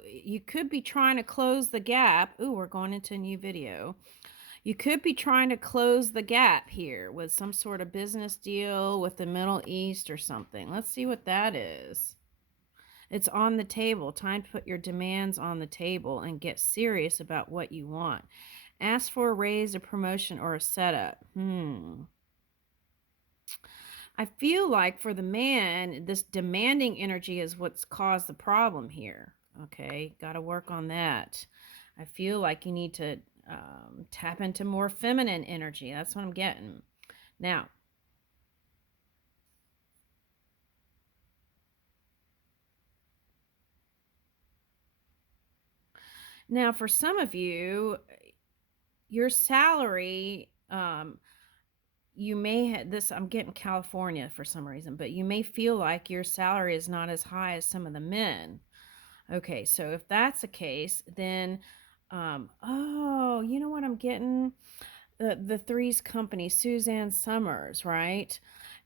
So you could be trying to close the gap. Ooh, we're going into a new video. You could be trying to close the gap here with some sort of business deal with the Middle East or something. Let's see what that is. It's on the table. Time to put your demands on the table and get serious about what you want. Ask for a raise, a promotion, or a setup. I feel like for the man, this demanding energy is what's caused the problem here. Okay, got to work on that. I feel like you need to tap into more feminine energy. That's what I'm getting. Now, for some of you, your salary, you may have this. I'm getting California for some reason, but you may feel like your salary is not as high as some of the men. Okay, so if that's the case, then, oh, you know what I'm getting? The Three's Company, Suzanne Summers, right?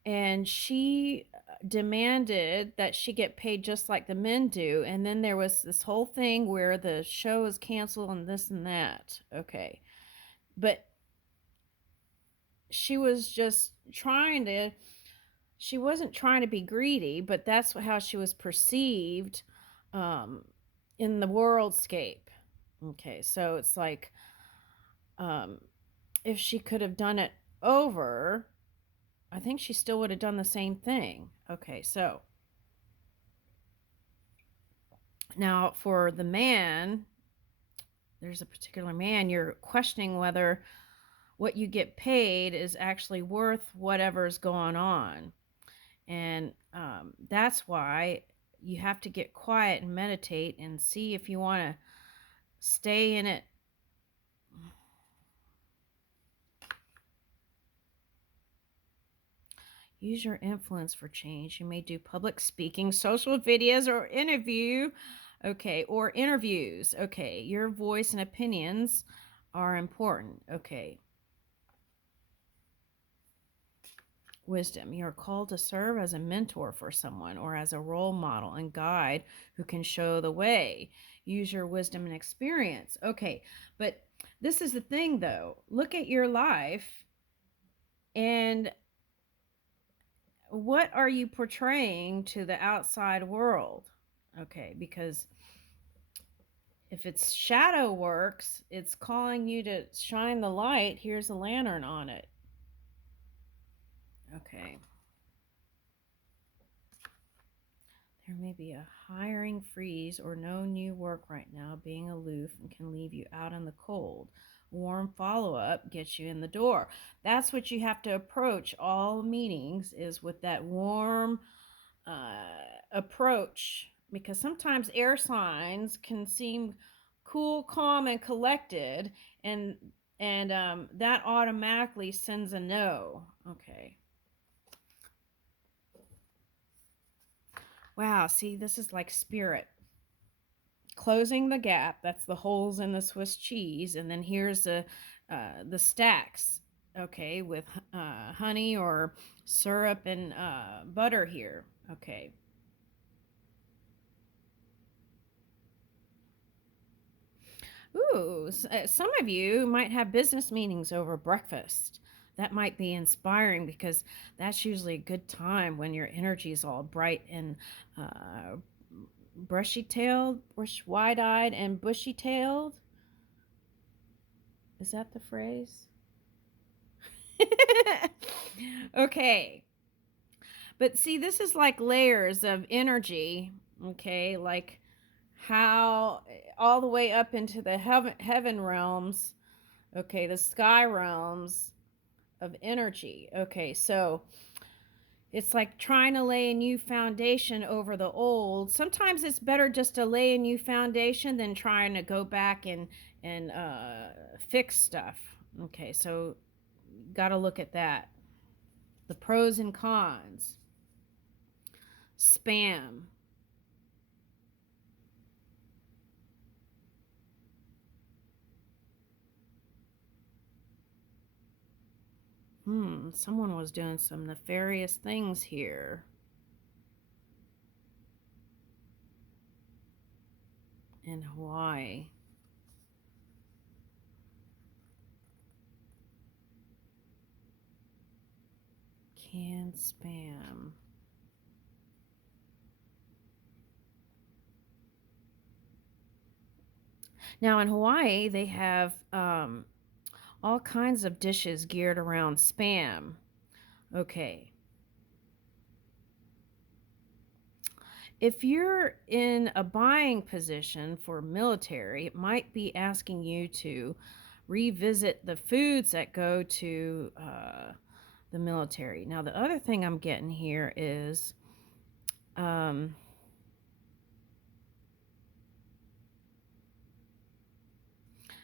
And she demanded that she get paid just like the men do. And then there was this whole thing where the show is canceled and this and that. Okay. But she was just she wasn't trying to be greedy, but that's how she was perceived um, in the worldscape. Okay, so it's like um, if she could have done it over, I think she still would have done the same thing. Okay, so now for the man, there's a particular man, you're questioning whether what you get paid is actually worth whatever's going on. And that's why you have to get quiet and meditate and see if you want to stay in it. Use your influence for change. You may do public speaking, social videos, or interview. Okay, or interviews. Okay, your voice and opinions are important. Okay. Wisdom. You are called to serve as a mentor for someone or as a role model and guide who can show the way. Use your wisdom and experience. Okay, but this is the thing though. Look at your life and what are you portraying to the outside world? Okay, because if it's shadow works, it's calling you to shine the light. Here's a lantern on it. Okay. There may be a hiring freeze or no new work right now. Being aloof and can leave you out in the cold. Warm follow-up gets you in the door. That's what you have to approach all meetings, is with that warm approach, because sometimes air signs can seem cool, calm, and collected, and that automatically sends a no. Okay. Wow, see, this is like spirit. Closing the gap, that's the holes in the Swiss cheese, and then here's the stacks, okay, with honey or syrup and butter here. Okay. Ooh, some of you might have business meetings over breakfast. That might be inspiring because that's usually a good time when your energy is all bright and uh, bushy-tailed, wide-eyed, and bushy-tailed. Is that the phrase? Okay. But see, this is like layers of energy, okay? Like how all the way up into the heaven realms, okay, the sky realms of energy. Okay, so it's like trying to lay a new foundation over the old. Sometimes it's better just to lay a new foundation than trying to go back and fix stuff. Okay, so got to look at that. The pros and cons. Spam. Someone was doing some nefarious things here. in Hawaii. Canned spam. Now in Hawaii, they have all kinds of dishes geared around spam. Okay. If you're in a buying position for military, it might be asking you to revisit the foods that go to the military. Now, the other thing I'm getting here is um,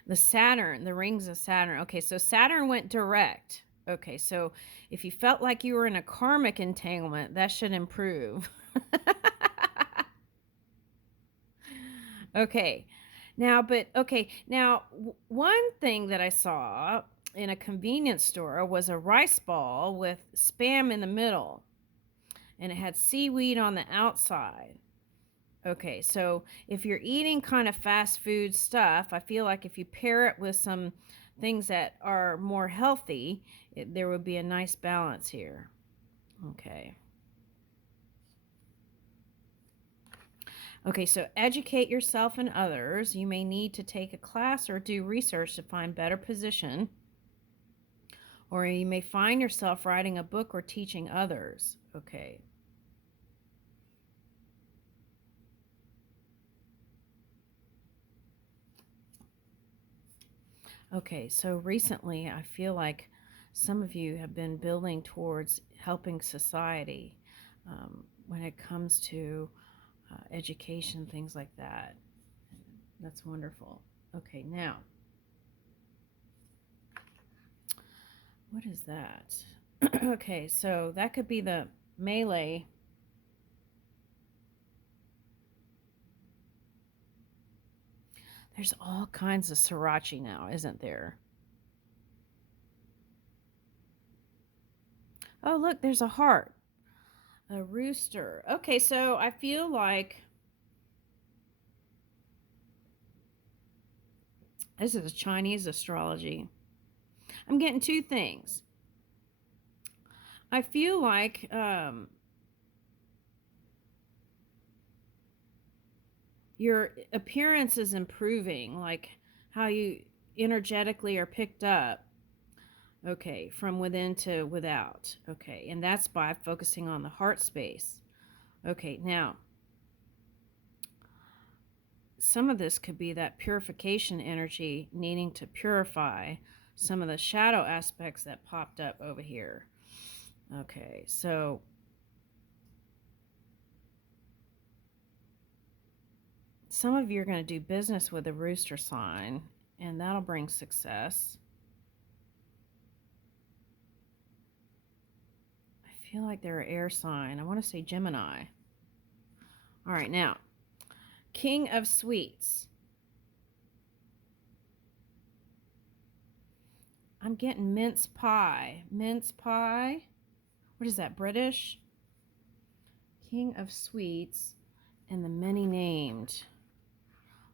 the rings of Saturn. Okay, so Saturn went direct. Okay, so if you felt like you were in a karmic entanglement, that should improve. Okay. Now, one thing that I saw in a convenience store was a rice ball with spam in the middle, and it had seaweed on the outside. Okay, so if you're eating kind of fast food stuff, I feel like if you pair it with some things that are more healthy, there would be a nice balance here. Okay. Okay, so educate yourself and others. You may need to take a class or do research to find better position, or you may find yourself writing a book or teaching others. Okay. Okay, so recently I feel like some of you have been building towards helping society when it comes to education, things like that. That's wonderful. Okay, now, what is that? Okay, so that could be the melee. There's all kinds of sriracha now, isn't there? Oh, look, there's a heart. A rooster. Okay, so I feel like this is Chinese astrology. I'm getting two things. I feel like your appearance is improving, like how you energetically are picked up. Okay, from within to without. Okay, and that's by focusing on the heart space. Okay, now some of this could be that purification energy needing to purify some of the shadow aspects that popped up over here. Okay, so some of you are going to do business with a rooster sign, and that'll bring success. I feel like they're an air sign. I want to say Gemini. All right, now, King of Sweets. I'm getting mince pie. Mince pie. What is that, British? King of Sweets and the many named.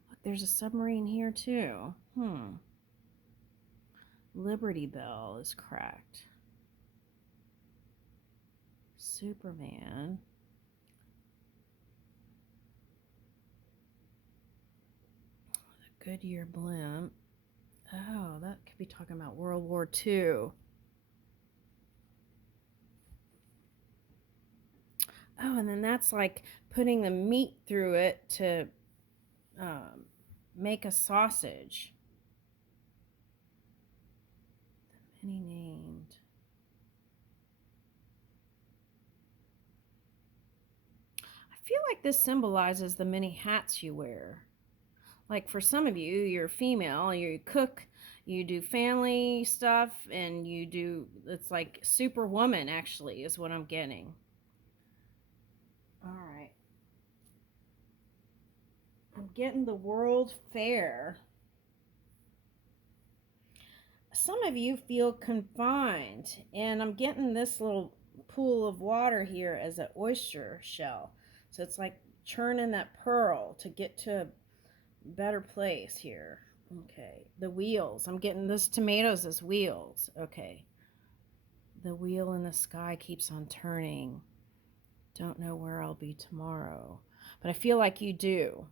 Look, there's a submarine here too. Liberty Bell is cracked. Superman. The Goodyear blimp. Oh, that could be talking about World War II. Oh, and then that's like putting the meat through it to make a sausage. The many named. I feel like this symbolizes the many hats you wear. Like for some of you, you're female, you cook, you do family stuff, and you do, it's like superwoman actually is what I'm getting. All right. I'm getting the World Fair. Some of you feel confined, and I'm getting this little pool of water here as an oyster shell. So it's like churning that pearl to get to better place here. Okay. The wheels. I'm getting this tomatoes as wheels. Okay. The wheel in the sky keeps on turning. Don't know where I'll be tomorrow. But I feel like you do.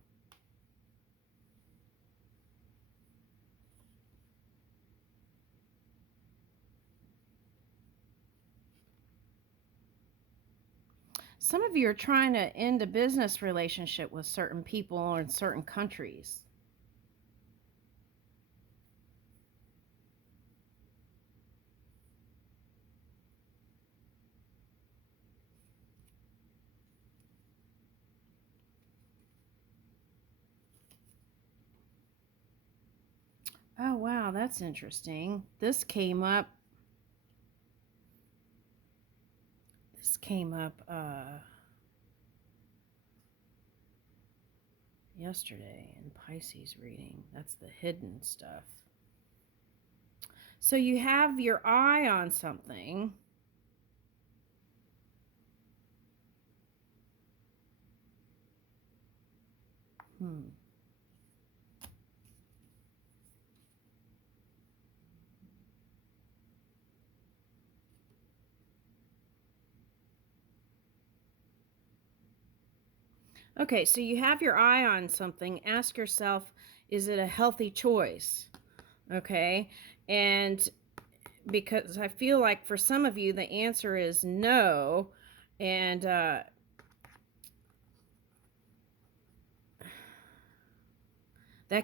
Some of you are trying to end a business relationship with certain people or in certain countries. Oh, wow, that's interesting. This came up yesterday in Pisces reading. That's the hidden stuff. So you have your eye on something. Hmm. Okay, so you have your eye on something. Ask yourself, is it a healthy choice? Okay, and because I feel like for some of you, the answer is no, and that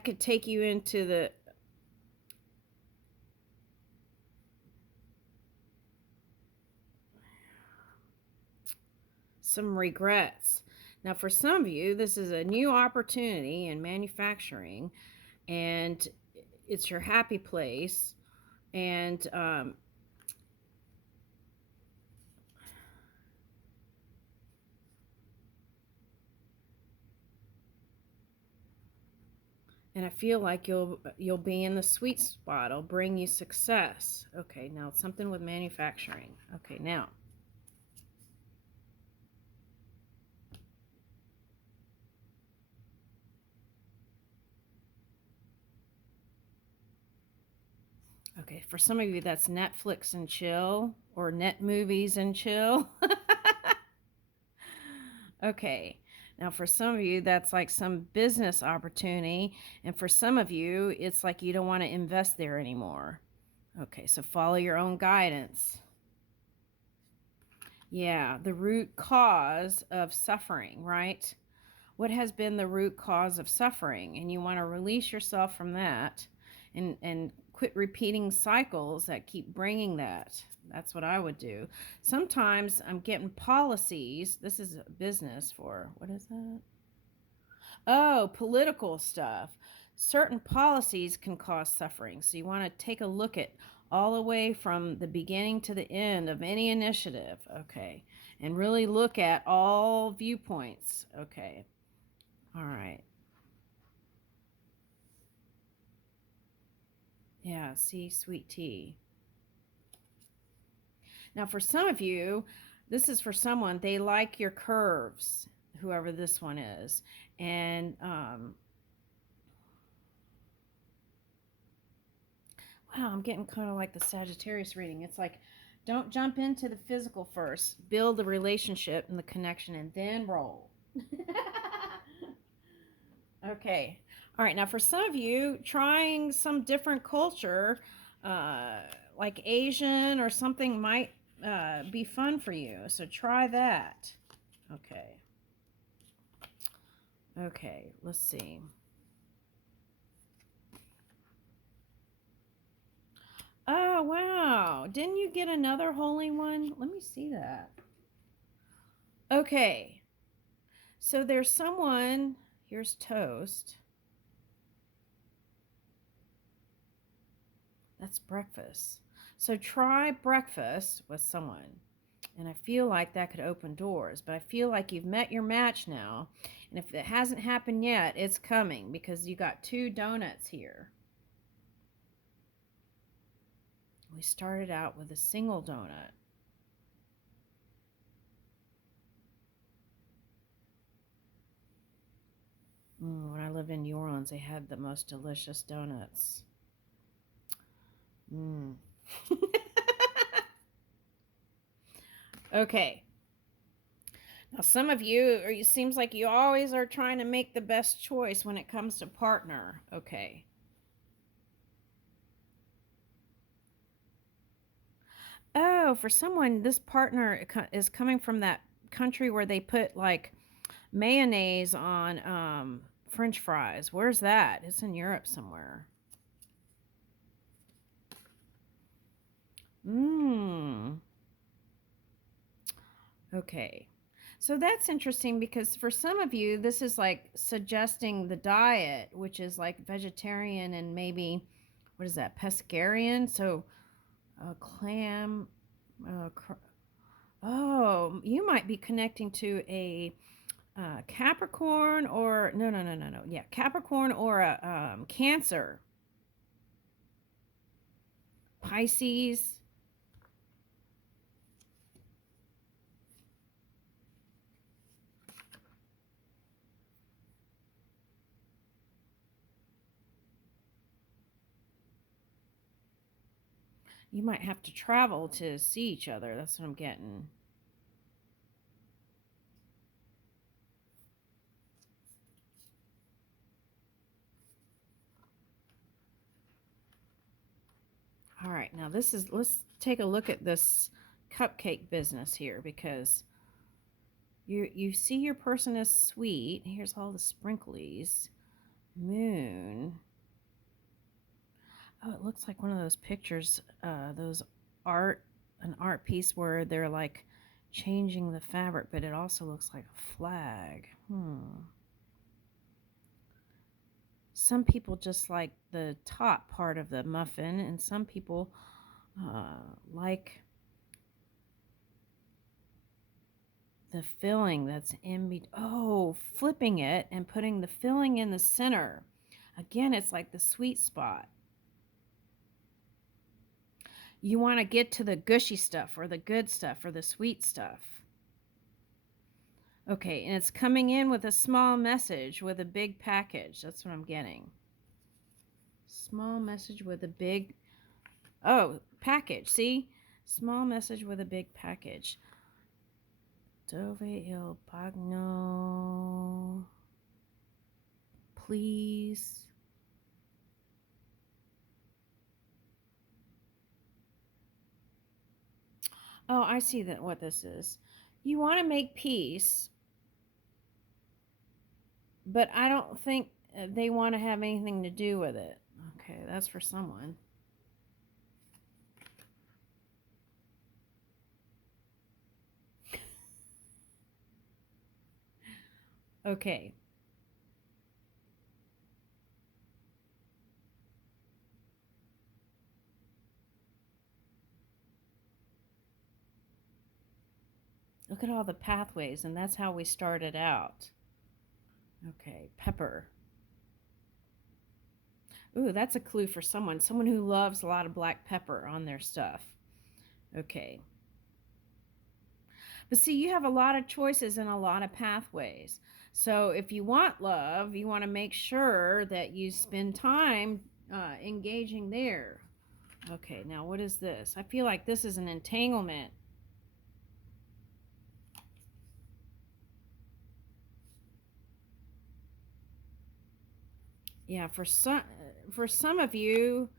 could take you into some regrets. Now, for some of you, this is a new opportunity in manufacturing, and it's your happy place, and I feel like you'll be in the sweet spot. It'll bring you success. Okay, now it's something with manufacturing. Okay, now. Okay, for some of you, that's Netflix and chill or net movies and chill. Okay, now for some of you, that's like some business opportunity. And for some of you, it's like you don't want to invest there anymore. Okay, so follow your own guidance. Yeah, the root cause of suffering, right? What has been the root cause of suffering? And you want to release yourself from that and quit repeating cycles that keep bringing that. That's what I would do. Sometimes I'm getting policies. This is a business for, what is that? Oh, political stuff. Certain policies can cause suffering. So you want to take a look at all the way from the beginning to the end of any initiative. Okay. And really look at all viewpoints. Okay. All right. Yeah, see, sweet tea. Now, for some of you, this is for someone, they like your curves, whoever this one is. And, wow, I'm getting kind of like the Sagittarius reading. It's like, don't jump into the physical first. Build the relationship and the connection and then roll. Okay. All right. Now, for some of you, trying some different culture, like Asian or something, might be fun for you. So try that. Okay. Okay. Let's see. Oh, wow. Didn't you get another holy one? Let me see that. Okay. So there's someone, here's toast. That's breakfast. So try breakfast with someone. And I feel like that could open doors. But I feel like you've met your match now. And if it hasn't happened yet, it's coming because you got 2 donuts here. We started out with a single donut. When I lived in New Orleans, Orleans, they had the most delicious donuts. Mm. Okay. Now, some of you, or it seems like you always are trying to make the best choice when it comes to partner. Okay. Oh, for someone, this partner is coming from that country where they put like mayonnaise on French fries. Where's that? It's in Europe somewhere. Mmm. Okay. So that's interesting because for some of you, this is like suggesting the diet, which is like vegetarian and maybe, what is that, pescarian? So clam. Oh, you might be connecting to a Capricorn or, no. Yeah, Capricorn or a Cancer. Pisces. You might have to travel to see each other. That's what I'm getting. All right, now let's take a look at this cupcake business here because you see your person is sweet. Here's all the sprinklies. Moon. Oh, it looks like one of those pictures, those an art piece where they're like changing the fabric, but it also looks like a flag. Some people just like the top part of the muffin, and some people like the filling that's in between. Oh, flipping it and putting the filling in the center. Again, it's like the sweet spot. You want to get to the gushy stuff or the good stuff or the sweet stuff. Okay, and it's coming in with a small message with a big package. That's what I'm getting. Small message with a big, package. See? Small message with a big package. Dove il bagno. Please. Oh, I see that what this is. You want to make peace, but I don't think they want to have anything to do with it. Okay, that's for someone. Okay. Look at all the pathways, and that's how we started out. Okay, pepper. Ooh, that's a clue for someone. Someone who loves a lot of black pepper on their stuff. Okay. But see, you have a lot of choices and a lot of pathways. So if you want love, you want to make sure that you spend time engaging there. Okay, now what is this? I feel like this is an entanglement. Yeah, for some of you,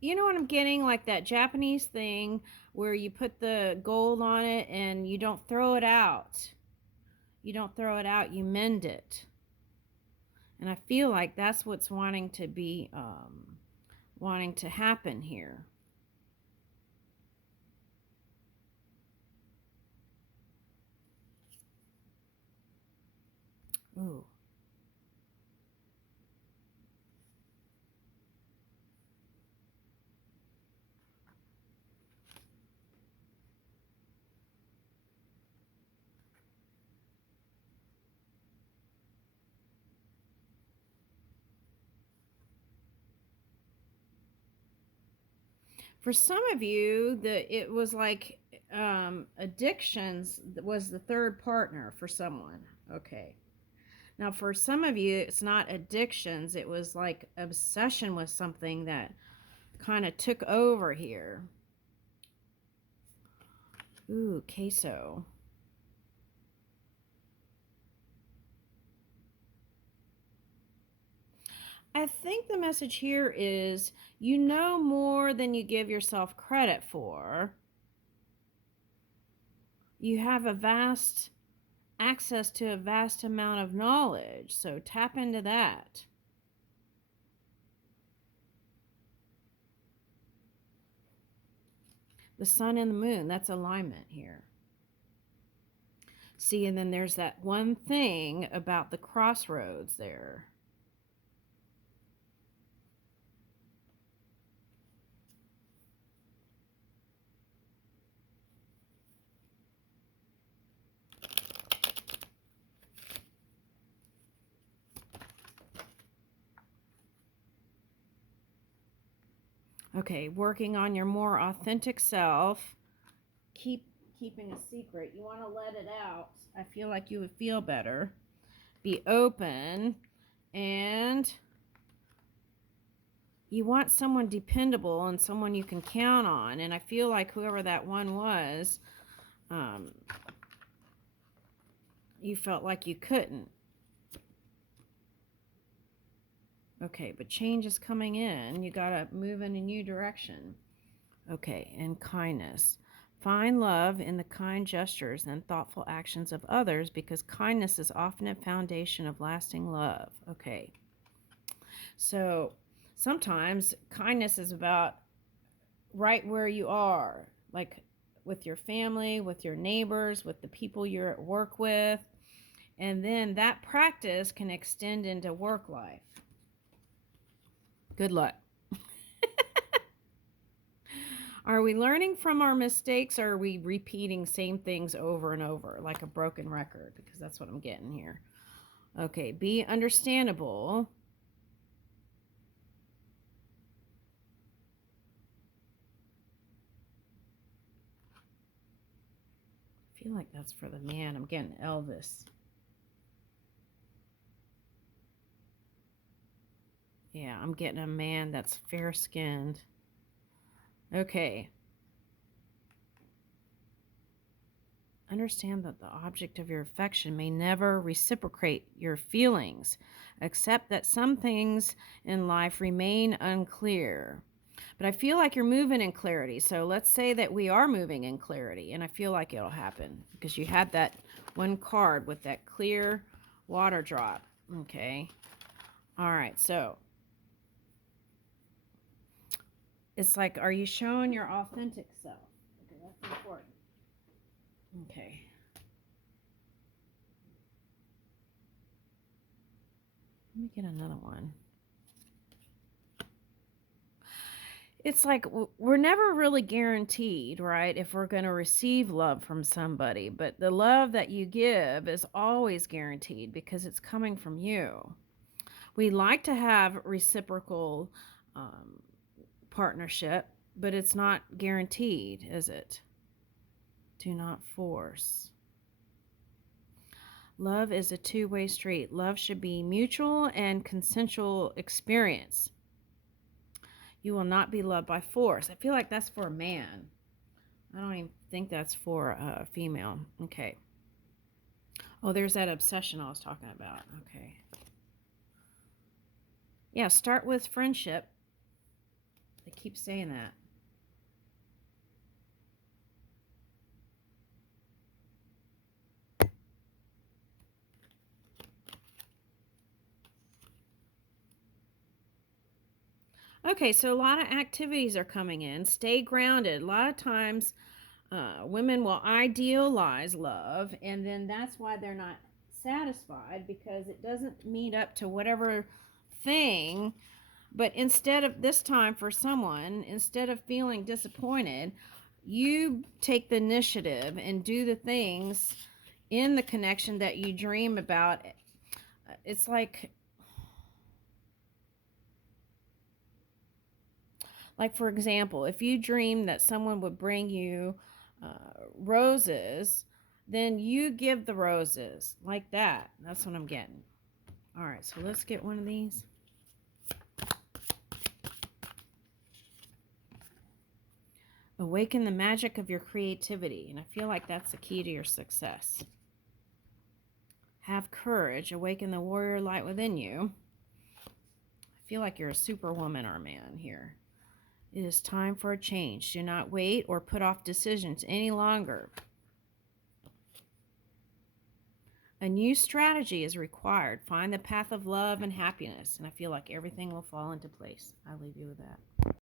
you know what I'm getting? Like that Japanese thing where you put the gold on it and you don't throw it out. You don't throw it out, you mend it. And I feel like that's what's wanting to happen here. Ooh. For some of you, it was like addictions was the third partner for someone. Okay. Now, for some of you, it's not addictions. It was like obsession with something that kind of took over here. Ooh, queso. I think the message here is you know more than you give yourself credit for. You have access to a vast amount of knowledge, so tap into that. The sun and the moon, that's alignment here. See, and then there's that one thing about the crossroads there. Okay, working on your more authentic self. Keeping a secret. You want to let it out. I feel like you would feel better. Be open, and you want someone dependable and someone you can count on. And I feel like whoever that one was, you felt like you couldn't. Okay, but change is coming in. You got to move in a new direction. Okay, and kindness. Find love in the kind gestures and thoughtful actions of others, because kindness is often a foundation of lasting love. Okay, so sometimes kindness is about right where you are, like with your family, with your neighbors, with the people you're at work with, and then that practice can extend into work life. Good luck. Are we learning from our mistakes, or are we repeating same things over and over like a broken record? Because that's what I'm getting here. Okay, be understandable. I feel like that's for the man. I'm getting Elvis. Yeah, I'm getting a man that's fair-skinned. Okay. Understand that the object of your affection may never reciprocate your feelings. Accept that some things in life remain unclear. But I feel like you're moving in clarity. So let's say that we are moving in clarity, and I feel like it'll happen because you had that one card with that clear water drop. Okay. All right. So it's like, are you showing your authentic self? Okay, that's important. Okay. Let me get another one. It's like we're never really guaranteed, right, if we're going to receive love from somebody, but the love that you give is always guaranteed because it's coming from you. We like to have reciprocal partnership, but it's not guaranteed, is it? Do not force. Love is a two-way street. Love should be mutual and consensual experience. You will not be loved by force. I feel like that's for a man. I don't even think that's for a female. Okay. Oh, there's that obsession I was talking about. Okay. Yeah, start with friendship. They keep saying that. Okay, so a lot of activities are coming in. Stay grounded. A lot of times women will idealize love, and then that's why they're not satisfied, because it doesn't meet up to whatever thing. But instead of this time, for someone, instead of feeling disappointed, you take the initiative and do the things in the connection that you dream about. It's like for example, if you dream that someone would bring you roses, then you give the roses like that. That's what I'm getting. All right, so let's get one of these. Awaken the magic of your creativity. And I feel like that's the key to your success. Have courage. Awaken the warrior light within you. I feel like you're a superwoman or man here. It is time for a change. Do not wait or put off decisions any longer. A new strategy is required. Find the path of love and happiness. And I feel like everything will fall into place. I'll leave you with that.